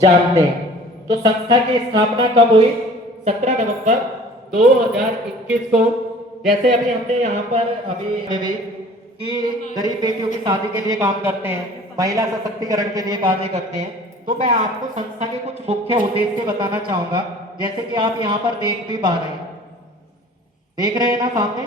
जानते हैं। तो संस्था की स्थापना कब हुई? 17 नवंबर 2021 को। जैसे अभी हमने यहाँ पर अभी भी कि गरीब बेटियों की शादी के लिए काम करते हैं, महिला सशक्तिकरण के लिए कार्य करते हैं, तो मैं आपको संस्था के कुछ मुख्य उद्देश्य बताना चाहूंगा। जैसे कि आप यहाँ पर देख भी पा रहे हैं, देख रहे हैं ना सामने,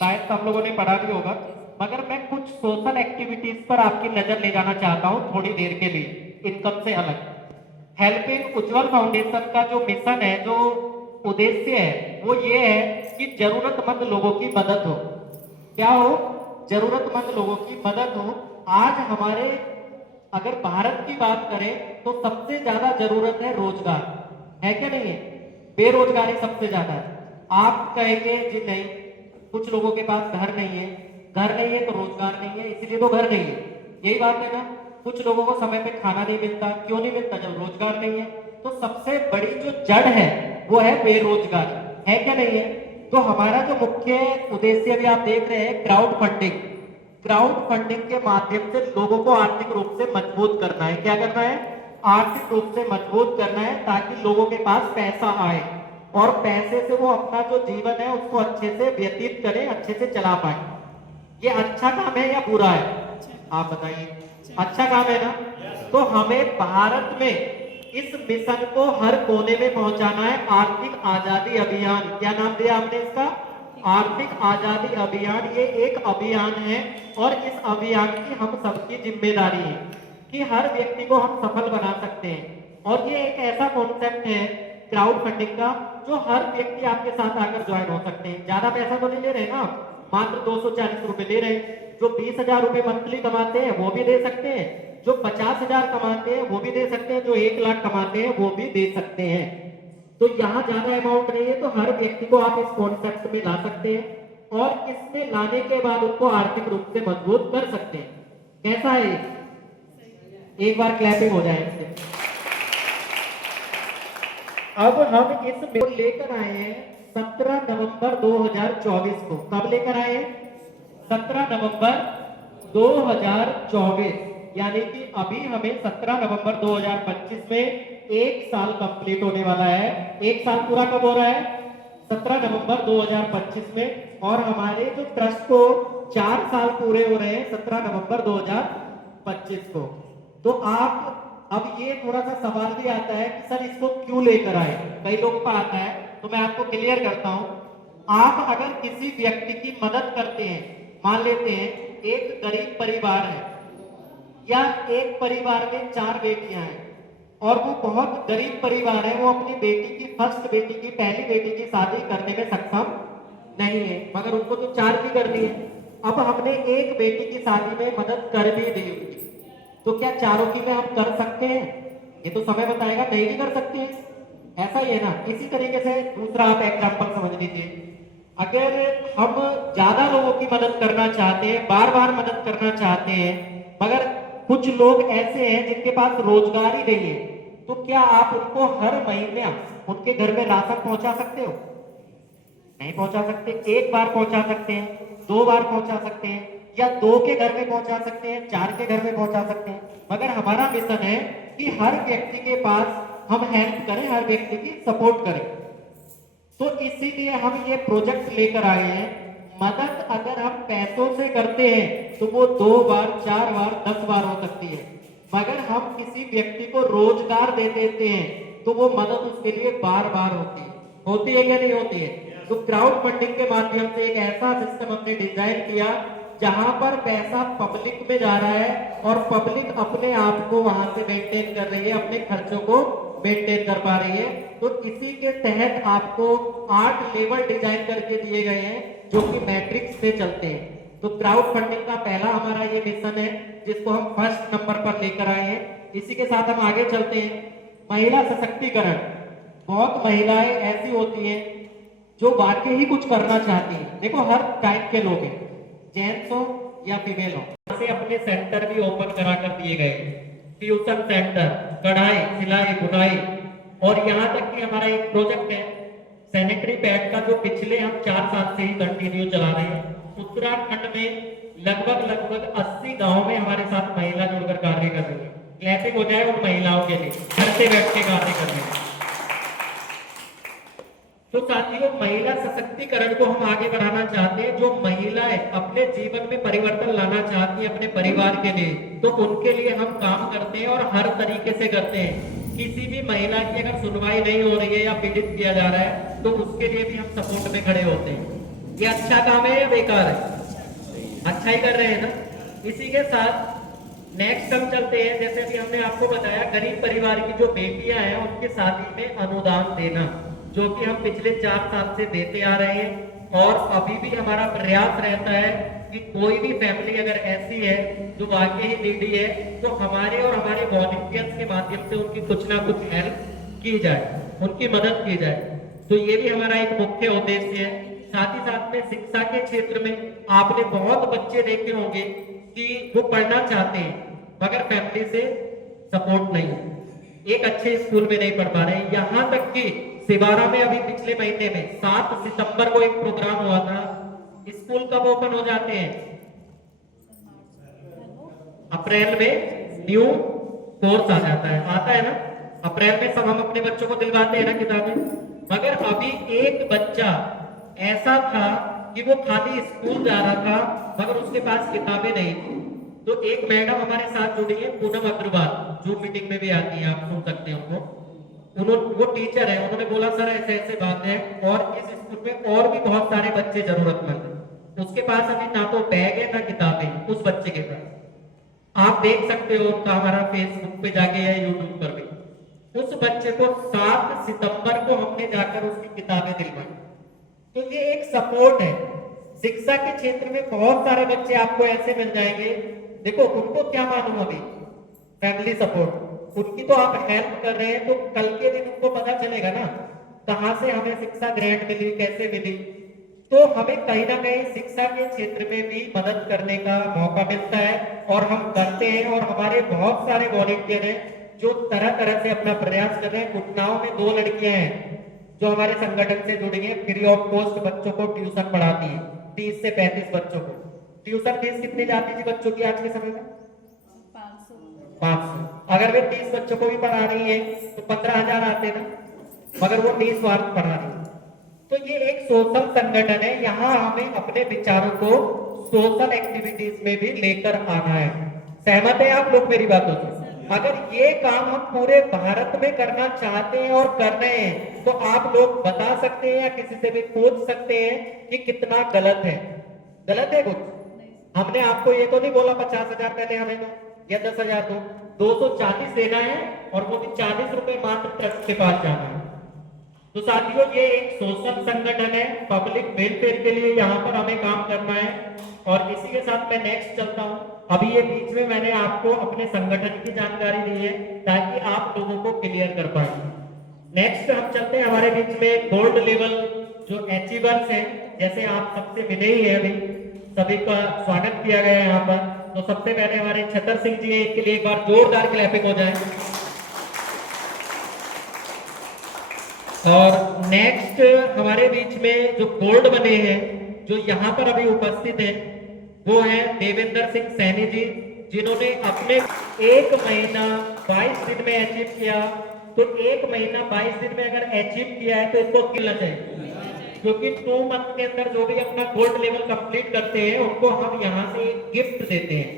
शायद सब लोगों ने पढ़ा भी होगा, मगर मैं कुछ सोशल एक्टिविटीज पर आपकी नजर ले जाना चाहता हूँ थोड़ी देर के लिए, इनकम से अलग। हेल्पिंग उज्जवल फाउंडेशन का जो मिशन है, जो उद्देश्य है, वो ये है कि जरूरतमंद लोगों की मदद हो। क्या हो? जरूरतमंद लोगों की मदद हो। आज हमारे अगर भारत की बात करें तो सबसे ज्यादा जरूरत है रोजगार, है क्या नहीं है? बेरोजगारी सबसे ज्यादा है। आप कहेंगे जी नहीं, कुछ लोगों के पास घर नहीं है, घर नहीं है तो रोजगार नहीं है, इसीलिए तो घर नहीं है, यही बात है ना। कुछ लोगों को समय पे खाना नहीं मिलता, क्यों नहीं मिलता? जब रोजगार नहीं है। तो सबसे बड़ी जो जड़ है वो है बेरोजगारी, है क्या नहीं है? तो हमारा जो मुख्य उद्देश्य अभी आप देख रहे हैं, क्राउड फंडिंग। क्राउड फंडिंग के माध्यम से लोगों को आर्थिक रूप से मजबूत करना है। क्या करना है? आर्थिक रूप से मजबूत करना है, ताकि लोगों के पास पैसा आए और पैसे से वो अपना जो जीवन है उसको अच्छे से व्यतीत करें, अच्छे से चला पाए। ये अच्छा काम है या बुरा है? आप बताइए। अच्छा काम है ना? तो हमें भारत में इस मिशन को हर कोने में पहुंचाना है। आर्थिक आजादी अभियान, क्या नाम दिया हमने इसका? आर्थिक आजादी अभियान। ये एक अभियान है और इस अभियान की हम सबकी जिम्मेदारी है कि हर व्यक्ति को हम सफल बना सकते हैं। और ये एक ऐसा कॉन्सेप्ट है क्राउड फंडिंग का, जो हर व्यक्ति आपके साथ आकर ज्वाइन हो सकते हैं। ज्यादा पैसा तो नहीं ले रहे ना, मात्र 240 रुपए दे रहे हैं। जो 20,000 रुपए मंथली कमाते हैं वो भी दे सकते हैं, जो 50,000 कमाते हैं वो भी दे सकते हैं, जो 1 लाख कमाते हैं वो भी दे सकते हैं। तो यहाँ ज्यादा अमाउंट नहीं है, तो हर व्यक्ति को आप इस कॉन्सेप्ट में ला सकते हैं और इसमें लाने के बाद उनको आर्थिक रूप से मजबूत कर सकते हैं। कैसा है? एक बार क्लैपिंग हो जाए इससे। अब हम इस बिल लेकर आए हैं 17 नवंबर 2024 को। कब लेकर आए हैं? 17 नवंबर 2024, यानी कि अभी हमें 17 नवंबर 2025 में 1 साल कंप्लीट होने वाला है। 1 साल पूरा कब हो रहा है? 17 नवंबर 2025 में। और हमारे जो ट्रस्ट को 4 साल पूरे हो रहे हैं 17 नवंबर 2025 को। तो आप अब ये थोड़ा सा सवाल भी आता है कि सर इसको क्यों लेकर आए, कई लोगों का आता है, तो मैं आपको क्लियर करता हूं। आप अगर किसी व्यक्ति की मदद करते हैं, मान लेते हैं एक गरीब परिवार है या एक परिवार में 4 बेटियां हैं और वो बहुत गरीब परिवार है, वो अपनी बेटी की, फर्स्ट बेटी की, पहली बेटी की शादी करने में सक्षम नहीं है, मगर उनको तो 4 की करनी है। अब हमने एक बेटी की शादी में मदद कर भी दी उनकी, तो क्या चारों की में हम कर सकते हैं? ये तो समय बताएगा, नहीं भी कर सकते हैं। ऐसा ही है ना। इसी तरीके से दूसरा आप एग्जाम्पल समझ लीजिए। अगर हम ज्यादा लोगों की मदद करना चाहते हैं, बार बार मदद करना चाहते हैं, मगर कुछ लोग ऐसे हैं जिनके पास रोजगार ही नहीं है, तो क्या आप उनको हर महीने उनके घर में राशन पहुंचा सकते हो? नहीं पहुंचा सकते। 1 बार पहुंचा सकते हैं, 2 बार पहुंचा सकते हैं, या 2 के घर में पहुंचा सकते हैं, 4 के घर में पहुंचा सकते हैं। मगर हमारा मिशन है कि हर व्यक्ति के पास हम हेल्प करें, हर व्यक्ति की सपोर्ट करें। तो इसीलिए हम ये प्रोजेक्ट लेकर आए हैं। मदद अगर हम पैसों से करते हैं तो वो 2 बार, 4 बार, 10 बार हो सकती है, मगर हम किसी व्यक्ति को रोजगार दे देते हैं तो वो मदद उसके लिए बार बार होती है या नहीं होती है? तो क्राउड फंडिंग के माध्यम से एक ऐसा सिस्टम हमने डिजाइन किया जहां पर पैसा पब्लिक में जा रहा है और पब्लिक अपने आप को वहां से मेंटेन कर रही है, अपने खर्चों को मेंटेन कर पा रही है। तो इसी के तहत आपको 8 लेवल डिजाइन करके दिए गए हैं जो कि मैट्रिक्स से चलते हैं। तो क्राउड फंडिंग का पहला हमारा ये मिशन है जिसको हम फर्स्ट नंबर पर लेकर आए हैं। इसी के साथ हम आगे चलते हैं। महिला सशक्तिकरण। बहुत महिलाएं ऐसी होती हैं जो वाकई ही कुछ करना चाहती हैं। देखो हर टाइप के लोग हैं, जेंट्स हो या फीमेल हो। से अपने सेंटर भी ओपन करा कर दिए गए, ट्यूशन सेंटर, कढ़ाई, सिलाई, बुनाई, और यहाँ तक कि हमारा एक प्रोजेक्ट है सैनिटरी पैड का, जो पिछले हम 4 साल से ही कंटिन्यू चला रहे हैं। उत्तराखंड में लगभग 80 गांव में हमारे साथ महिला जुड़कर कार्य कर रही है। क्लैपिंग हो जाए उन महिलाओं के लिए घर से बैठ के कार्य करने। तो साथियों, महिला सशक्तिकरण को हम आगे बढ़ाना चाहते हैं। जो महिलाएं अपने जीवन में परिवर्तन लाना चाहती हैं अपने परिवार के लिए, तो उनके लिए हम काम करते हैं और हर तरीके से करते हैं। किसी भी महिला की अगर सुनवाई नहीं हो रही है या पीड़ित किया जा रहा है तो उसके लिए भी हम सपोर्ट में खड़े होते हैं। ये अच्छा काम है या बेकार है? अच्छा ही कर रहे हैं ना। इसी के साथ नेक्स्ट हम चलते हैं। जैसे अभी हमने आपको बताया, गरीब परिवार की जो बेटियां हैं उनकी शादी में अनुदान देना, जो कि हम पिछले 4 साल से देते आ रहे हैं और अभी भी हमारा प्रयास रहता है कि कोई भी फैमिली अगर ऐसी है जो वाकई ही नीडी है तो हमारे और हमारे वॉलंटियर्स के माध्यम से उनकी कुछ ना कुछ हेल्प की जाए, उनकी मदद की जाए। तो ये भी हमारा एक मुख्य उद्देश्य है। साथ ही साथ में शिक्षा के क्षेत्र में आपने बहुत बच्चे देखे होंगे कि वो पढ़ना चाहते हैं मगर फैमिली से सपोर्ट नहीं, एक अच्छे स्कूल में नहीं पढ़ पा रहे। यहाँ तक कि सिवारा में अभी पिछले महीने में 7 सितंबर को एक प्रोग्राम हुआ था। स्कूल कब ओपन हो जाते हैं? अप्रैल में न्यू कोर्स आ जाता है, आता है ना। अप्रैल में सब हम अपने बच्चों को दिलवाते हैं ना किताबें। मगर अभी एक बच्चा ऐसा था कि वो खाली स्कूल जा रहा था मगर उसके पास किताबें नहीं थी। तो एक मैडम हमारे साथ जुड़ी है, पूनम अग्रवाल, जो मीटिंग में भी आती है, आप सुन सकते हैं उनको। वो टीचर है, उन्होंने बोला सर ऐसे ऐसे बात है और इस स्कूल में और भी बहुत सारे बच्चे जरूरतमंद हैं। उसके पास अभी ना तो बैग है ना किताबें, उस बच्चे के पास। आप देख सकते हो उनका हमारा फेसबुक पे जाके या यूट्यूब पर भी। उस बच्चे को 7 सितंबर को हमने जाकर उसकी किताबें दिलवाई। तो ये एक सपोर्ट है। शिक्षा के क्षेत्र में बहुत सारे बच्चे आपको ऐसे मिल जाएंगे। देखो उनको क्या मालूम अभी फैमिली सपोर्ट, उनकी तो आप हेल्प कर रहे हैं तो कल के दिन उनको पता चलेगा ना कहां से हमें शिक्षा ग्रांट मिली, कैसे मिली। तो हमें कहीं ना कहीं शिक्षा के क्षेत्र में भी मदद करने का मौका मिलता है और हम करते हैं। और हमारे बहुत सारे वॉलंटियर हैं जो तरह तरह से अपना प्रयास कर रहे हैं। उन्नाव में 2 लड़कियां हैं जो हमारे संगठन से जुड़ी हैं, फ्री ऑफ कॉस्ट बच्चों को ट्यूशन पढ़ाती है, 30 से 35 बच्चों को। ट्यूशन फीस कितनी जाती थी बच्चों की आज के समय में? 500। अगर वे 30 बच्चों को भी पढ़ा रही है तो 15,000 आते ना, मगर वो 20 बार पढ़ा रही है। तो ये एक सोशल संगठन है। यहाँ हमें अपने विचारों को सोशल एक्टिविटीज में भी लेकर आना है। सहमत है आप लोग मेरी बातों से? अगर ये काम हम पूरे भारत में करना चाहते हैं और कर रहे हैं तो आप लोग बता सकते हैं या किसी से भी पूछ सकते हैं कि कितना गलत है? गलत है कुछ? हमने आपको ये तो नहीं बोला 50,000 पहले हमें दो या 10,000 दो, 240 देना है और वो भी 40 रुपए मात्र ट्रस्ट के पास जाना है। तो साथियों, ये एक सोशल संगठन है, पब्लिक वेलफेयर के लिए यहाँ पर हमें काम करना है। और इसी के साथ मैं नेक्स्ट चलता हूँ। अभी ये बीच में मैंने आपको अपने संगठन की जानकारी दी है ताकि आप लोगों को क्लियर कर पाए। नेक्स्ट हम चलते हैं हमारे बीच में गोल्ड लेवल जो अचीवर्स हैं, जैसे आप सबसे मिले ही हैं, अभी सभी का स्वागत किया गया है यहाँ पर। तो सबसे पहले हमारे छतर सिंह जी हैं, इनके लिए एक बार जोरदार क्लैपिंग हो जाए। और नेक्स्ट हमारे बीच में जो गोल्ड बने हैं, जो यहाँ पर अभी उपस्थित हैं, वो है देवेंद्र सिंह सैनी जी, जिन्होंने अपने 1 महीना 22 दिन में अचीव किया। तो 1 महीना 22 दिन में अगर अचीव किया है तो इसको कितना चाहिए, क्योंकि 2 मंथ के अंदर जो भी अपना गोल्ड लेवल कंप्लीट करते हैं उनको हम यहाँ से एक गिफ्ट देते हैं।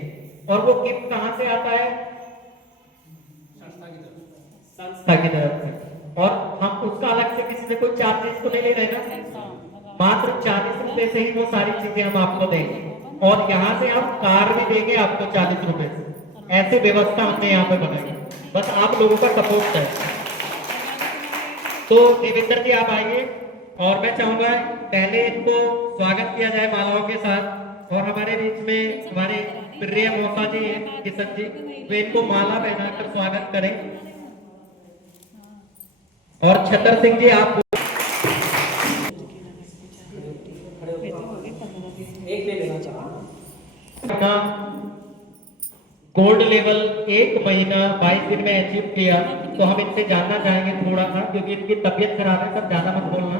और वो गिफ्ट कहाँ से आता है? संस्था की तरफ से। और हम उसका अलग से किसी से कोई चार्जेस तो नहीं ले रहे ना, मात्र 40 रुपए से ही वो सारी चीजें हम आपको देंगे। और यहाँ से हम कार भी देंगे आपको 40 रुपए से। ऐसी व्यवस्था हमने यहाँ पे बनाई, बस आप लोगों का सपोर्ट है। तो देवेंद्र जी आप आइए और मैं चाहूंगा पहले इनको स्वागत किया जाए मालाओं के साथ। और हमारे बीच में हमारे प्रिय मौसा जी हैं, किशन जी, वे इनको माला पहनाकर स्वागत करें। और छतर सिंह जी आप एक ले लेना चाहूँ। गोल्ड लेवल 1 महीना 22 दिन में अचीव किया। तो हम इनसे जानना चाहेंगे थोड़ा सा, क्योंकि इनकी तबीयत खराब है, सब ज्यादा मत बोलना,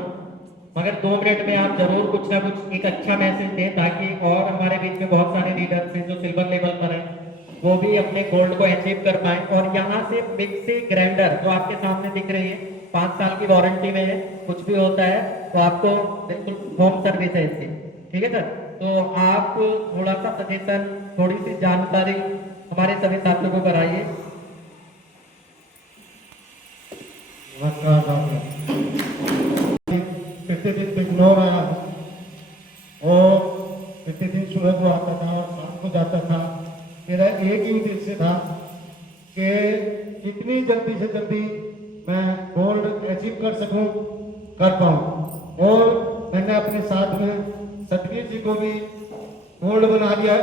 मगर 2 मिनट में आप जरूर कुछ ना कुछ एक अच्छा मैसेज दें ताकि और हमारे बीच में बहुत सारे लीडर्स हैं जो सिल्वर लेवल पर हैं, वो भी अपने गोल्ड को अचीव कर पाए। और यहाँ से मिक्सी ग्राइंडर जो आपके सामने दिख रही है 5 साल की वारंटी में है, कुछ भी होता है तो आपको बिल्कुल होम सर्विस है इसकी, ठीक है सर। तो आप थोड़ा सा सजेशन, थोड़ी सी जानकारी हमारे सभी साथियों को कराइए। कितने दिन बिजनौर आया और कितने दिन सुबह को आता था और शाम को जाता था। मेरा एक ही उद्देश्य था कि जितनी जल्दी से जल्दी मैं गोल्ड अचीव कर सकूं, कर पाऊं। और मैंने अपने साथ में सतवीर जी को भी गोल्ड बनवा लिया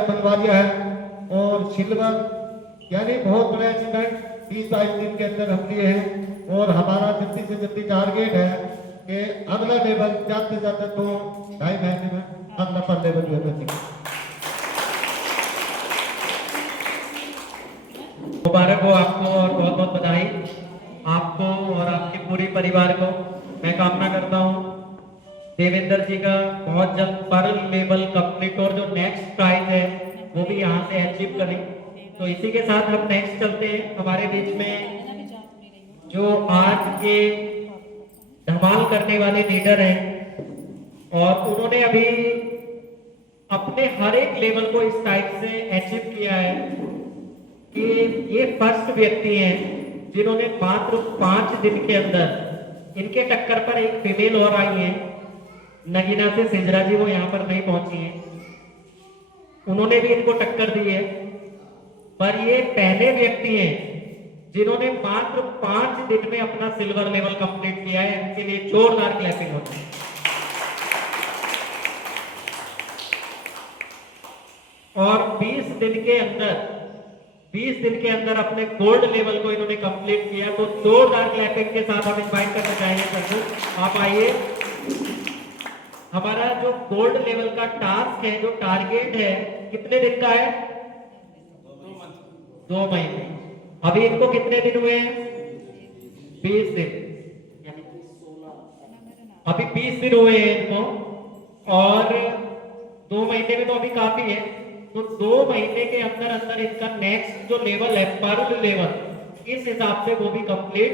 है और सिल्वर, यानी बहुत बड़ा अचीवमेंट 20-22 दिन के अंदर हम लिए हैं। और हमारा जल्दी से जल्दी टारगेट है कि अगला लेवल जाते जाते 2-2.5 महीने में अगला पर लेवल जो है। मुबारक हो आपको और बहुत बहुत बधाई आपको और आपके पूरे परिवार को। मैं कामना करता हूँ देवेंद्र जी का बहुत जल्द पर्ल लेवल कंप्लीट और जो नेक्स्ट प्राइज है वो भी यहाँ से अचीव करें। तो इसी के साथ हम नेक्स्ट चलते हैं। हमारे बीच में जो आज के धमाल करने वाले लीडर हैं और उन्होंने अभी अपने हर एक लेवल को इस टाइप से अचीव किया है कि ये फर्स्ट व्यक्ति हैं जिन्होंने मात्र 5 दिन के अंदर, इनके टक्कर पर एक फीमेल और आई है नगीना से सिजरा जी, वो यहाँ पर नहीं पहुंची है, उन्होंने भी इनको टक्कर दी है। पर ये पहले व्यक्ति हैं जिन्होंने मात्र 5 दिन में अपना सिल्वर लेवल कंप्लीट किया है। इनके लिए जोरदार क्लैपिंग होती है। और 20 दिन के अंदर अपने गोल्ड लेवल को इन्होंने कंप्लीट किया। तो जोरदार क्लैपिंग के साथ हम इनवाइट करना चाहेंगे सर को, आप आइए। हमारा जो गोल्ड लेवल का टास्क है, जो टारगेट है, कितने दिन का है? 2 महीने। अभी इनको कितने दिन हुए हैं? 20 दिन, यानी 16, अभी 20 दिन हुए हैं इनको। और 2 महीने में तो अभी काफी है। तो 2 महीने के अंदर अंदर इनका नेक्स्ट जो लेवल है पर्ल लेवल, इस हिसाब से वो भी कंप्लीट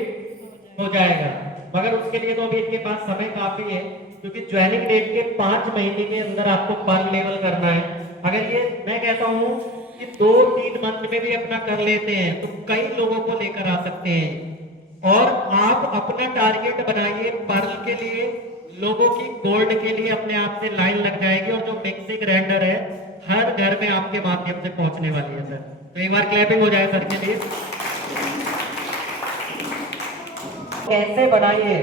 हो जाएगा। मगर उसके लिए तो अभी इनके पास समय काफी है, क्योंकि ज्वाइनिंग डेट के 5 महीने के अंदर आपको पर्ल लेवल करना है। अगर ये मैं कहता हूँ कि 2-3 मंथ में भी अपना कर लेते हैं तो कई लोगों को लेकर आ सकते हैं। और आप अपना टारगेट बनाइए पर्ल के लिए, लोगों की गोल्ड के लिए अपने आप से लाइन लग जाएगी। और जो मिक्सी ग्राइंडर है हर घर में आपके माध्यम से पहुंचने वाली है सर। तो एक बार क्लैपिंग हो जाए सर के लिए। कैसे बनाइए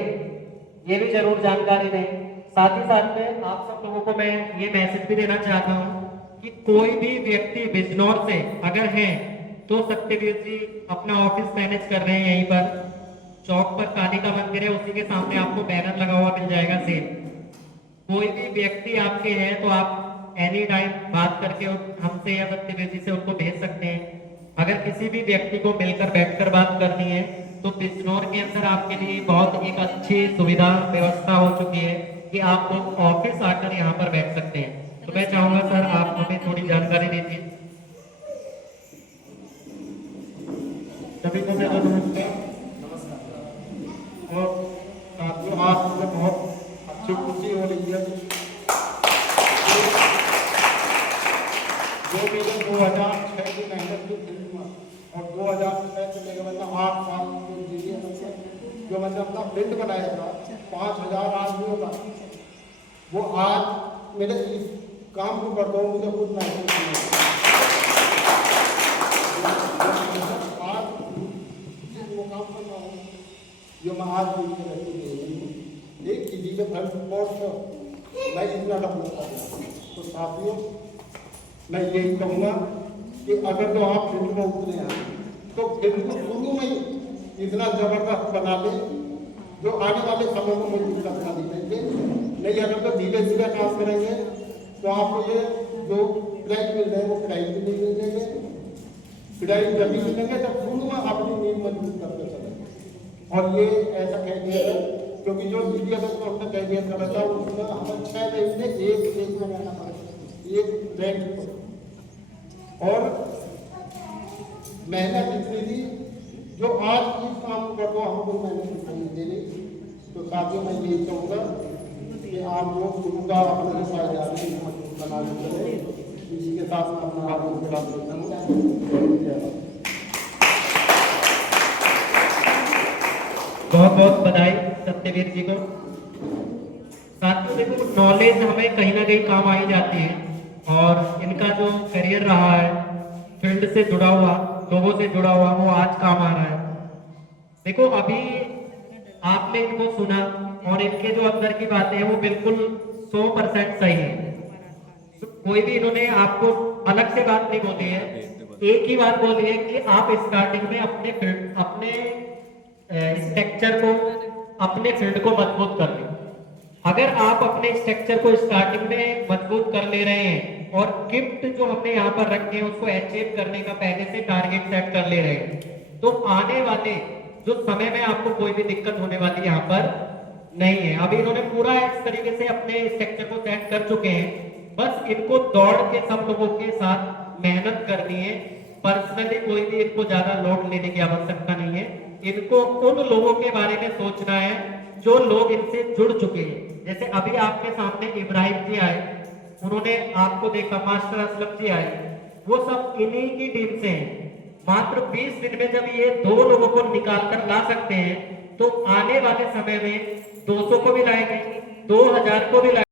ये भी जरूर जानकारी दें। साथ ही साथ में आप सब लोगों को मैं ये मैसेज भी देना चाहता हूँ कि कोई भी व्यक्ति बिजनौर से अगर है तो सत्यवीर जी अपना ऑफिस मैनेज कर रहे हैं। यहीं पर चौक पर काली का मंदिर है, उसी के सामने आपको बैनर लगा हुआ मिल जाएगा सेल। कोई भी व्यक्ति आपके हैं तो आप एनी टाइम बात करके हमसे या सत्यवीर जी से उनको भेज सकते हैं। अगर किसी भी व्यक्ति को मिलकर बैठकर बात करनी है तो बिजनौर के अंदर आपके लिए बहुत एक अच्छी सुविधा व्यवस्था हो चुकी है कि आप लोग ऑफिस आकर यहाँ पर बैठ सकते हैं। तो मैं चाहूंगा सर आप हमें थोड़ी जानकारी दीजिए। सभी को मेरा नमस्कार। और साथियों आज मुझे बहुत अच्छी खुशी हो रही है। जो भी 2006 की मेहनत की फिल्म और 2006 से लेकर मतलब 8 साल जो मतलब अपना प्रिंट बनाया था 5000 आदमियों का, वो आज मेरे इस काम को करता हूँ मुझे खुद महसूस नहीं। आज जिस मुकाम पर मैं हूँ जो मैं आज एक किसी के फ्रंट सपोर्ट मैं इतना डेवलप कर रहा। तो साथियों मैं यही कहूँगा कि अगर तो आप फिल्म में उतरे हैं तो फिल्म को शुरू में ही इतना जबरदस्त बना ले जो आने वाले समय में मुझे दिक्कत ना दिखेंगे। नहीं अगर तो धीरे धीरे काम करेंगे तो आपको ये जो प्राइज मिल रहे हैं वो प्राइज भी नहीं मिलेंगे, प्राइज जल्दी मिलेंगे जब शुरू में अपनी नींद मजबूत करते चलेंगे। और ये ऐसा कह दिया है क्योंकि जो मीडिया में हमने कह दिया था उसमें हमें 6 महीने एक में रहना पड़ेगा, एक रैंक पर। और मेहनत इतनी थी जो आज इस काम को करते हो हमको मेहनत दिखाई दे रही। तो साथियों मैं यही चाहूँगा कि आप लोग गुरु का अपने पायदारी बनाने चले। इसी के साथ मैं अपना हाथ मिला देता हूँ। बहुत बहुत बधाई सत्यवीर जी को। साथियों देखो, नॉलेज हमें कहीं ना कहीं काम आई जाती है और इनका जो करियर रहा है फील्ड से जुड़ा हुआ, लोगों से जुड़ा हुआ, वो आज काम आ रहा है। देखो अभी आपने इनको सुना और इनके जो अंदर की बातें हैं वो बिल्कुल 100% सही है। कोई भी इन्होंने आपको अलग से बात नहीं बोली है, एक ही बात बोली है कि आप स्टार्टिंग में अपने फील्ड, अपने स्ट्रक्चर को, अपने फील्ड को मजबूत कर लें। अगर आप अपने स्ट्रक्चर को स्टार्टिंग में मजबूत कर ले रहे हैं और गिफ्ट जो हमने यहाँ पर रखे हैं उसको अचीव करने का पहले से टारगेट सेट कर ले रहे हैं, तो आने वाले जो समय में आपको कोई भी दिक्कत होने वाली यहाँ पर नहीं है। अभी इन्होंने पूरा इस तरीके से अपने स्ट्रक्चर को सेट कर चुके हैं। बस इनको दौड़ के सब लोगों के साथ मेहनत करनी है। पर्सनली कोई भी इनको ज्यादा लोड लेने की आवश्यकता नहीं है। इनको उन लोगों के बारे में सोचना है जो लोग इनसे जुड़ चुके हैं। जैसे अभी आपके सामने इब्राहिम जी आए, उन्होंने आपको देखा, मास्टर असलम जी आए, वो सब इन्हीं की टीम से हैं। मात्र 20 दिन में जब ये 2 लोगों को निकाल कर ला सकते हैं तो आने वाले समय में 200 को भी लाएंगे, 2000 को भी लाएंगे।